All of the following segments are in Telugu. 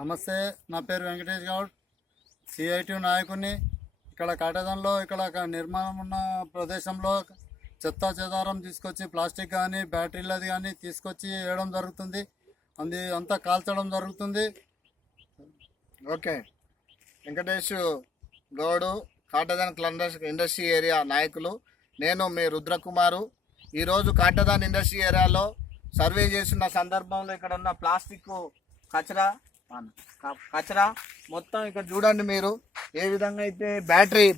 నమస్తే, నా పేరు వెంకటేష్ గౌడ్, సిఐటి నాయకుడిని. ఇక్కడ కాటేదాన్లో ఇక్కడ నిర్మాణం ఉన్న ప్రదేశంలో చెత్త చెదారం తీసుకొచ్చి ప్లాస్టిక్ కానీ బ్యాటరీలది కానీ తీసుకొచ్చి వేయడం జరుగుతుంది. అంతా కాల్చడం జరుగుతుంది. ఓకే, వెంకటేష్ గౌడు, కాటేదాన్ ఇండస్ట్రీ ఏరియా నాయకులు. నేను మీ రుద్రకుమారు. ఈరోజు కాటేదాన్ ఇండస్ట్రీ ఏరియాలో సర్వే చేసిన సందర్భంలో ఇక్కడ ఉన్న ప్లాస్టిక్ కచరా మొత్తం ఇక్కడ చూడండి మీరు ఏ విధంగా అయితే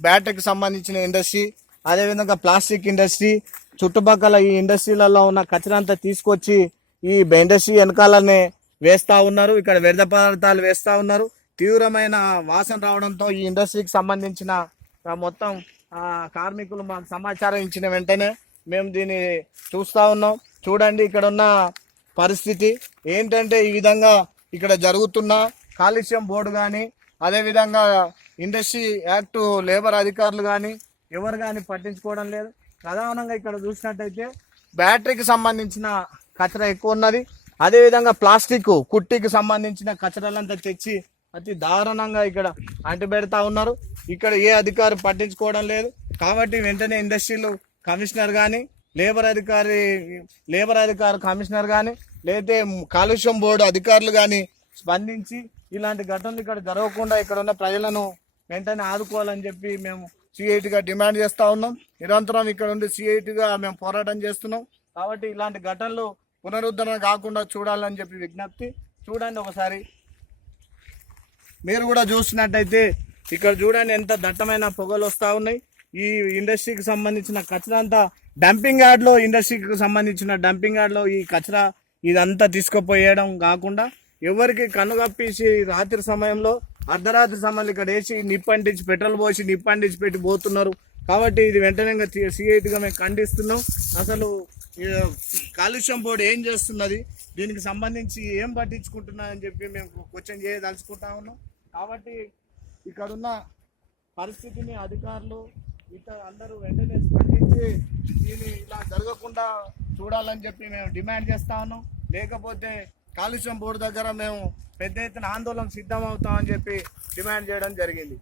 బ్యాటరీకి సంబంధించిన ఇండస్ట్రీ, అదేవిధంగా ప్లాస్టిక్ ఇండస్ట్రీ, చుట్టుపక్కల ఈ ఇండస్ట్రీలలో ఉన్న కచరా అంతా తీసుకొచ్చి ఈ ఇండస్ట్రీ వెనకాలనే వేస్తూ ఉన్నారు. ఇక్కడ వ్యర్థ పదార్థాలు వేస్తూ ఉన్నారు. తీవ్రమైన వాసన రావడంతో ఈ ఇండస్ట్రీకి సంబంధించిన మొత్తం కార్మికులు మాకు సమాచారం ఇచ్చిన వెంటనే మేము దీన్ని చూస్తూ ఉన్నాం. చూడండి ఇక్కడ ఉన్న పరిస్థితి ఏంటంటే, ఈ విధంగా ఇక్కడ జరుగుతున్న కాలుష్యం బోర్డు కానీ, అదేవిధంగా ఇండస్ట్రీ యాక్ట్ లేబర్ అధికారులు కానీ ఎవరు కానీ పట్టించుకోవడం లేదు. ప్రధానంగా ఇక్కడ చూసినట్టయితే బ్యాటరీకి సంబంధించిన కచరా ఎక్కువ ఉన్నది. అదేవిధంగా ప్లాస్టిక్ కుట్టికి సంబంధించిన కచరాలంతా తెచ్చి అతి దారుణంగా ఇక్కడ అంటిపెడతా ఉన్నారు. ఇక్కడ ఏ అధికారి పట్టించుకోవడం లేదు. కాబట్టి వెంటనే ఇండస్ట్రీలు కమిషనర్ కానీ, లేబర్ అధికారి కమిషనర్ కానీ, లేకపోతే కాలుష్యం బోర్డు అధికారులు కానీ స్పందించి ఇలాంటి ఘటనలు ఇక్కడ జరగకుండా ఇక్కడ ఉన్న ప్రజలను వెంటనే ఆదుకోవాలని చెప్పి మేము సిఐటిగా డిమాండ్ చేస్తూ ఉన్నాం. నిరంతరం ఇక్కడ ఉండి సిఐటిగా మేము పోరాటం చేస్తున్నాం. కాబట్టి ఇలాంటి ఘటనలు పునరుద్ధరణ కాకుండా చూడాలని చెప్పి విజ్ఞప్తి. చూడండి ఒకసారి మీరు కూడా చూసినట్టయితే ఇక్కడ చూడండి ఎంత దట్టమైన పొగలు వస్తూ ఉన్నాయి. ఈ ఇండస్ట్రీకి సంబంధించిన కచరా అంతా డంపింగ్ యార్డ్లో, ఇండస్ట్రీకి సంబంధించిన డంపింగ్ యార్డ్లో ఈ కచరా ఇదంతా తీసుకుపోయేయడం కాకుండా ఎవరికి కన్నుగప్పేసి రాత్రి సమయంలో, అర్ధరాత్రి సమయంలో ఇక్కడ వేసి నిప్పంటించి పెట్రోల్ పోసి నిప్పంటించి పెట్టి పోతున్నారు. కాబట్టి ఇది వెంటనే సిఐటిగా మేము ఖండిస్తున్నాం. అసలు కాలుష్యం బోర్డు ఏం చేస్తున్నది, దీనికి సంబంధించి ఏం పట్టించుకుంటున్నారని చెప్పి మేము క్వశ్చన్ చేయదలుచుకుంటా ఉన్నాం. కాబట్టి ఇక్కడున్న పరిస్థితిని అధికారులు అందరూ వెంటనే స్పందించి దీన్ని ఇలా జరగకుండా చూడాలని చెప్పి మేము డిమాండ్ చేస్తా ఉన్నాం. లేకపోతే కాలుష్యం బోర్డు దగ్గర మేము పెద్ద ఎత్తున ఆందోళన సిద్ధమవుతామని చెప్పి డిమాండ్ చేయడం జరిగింది.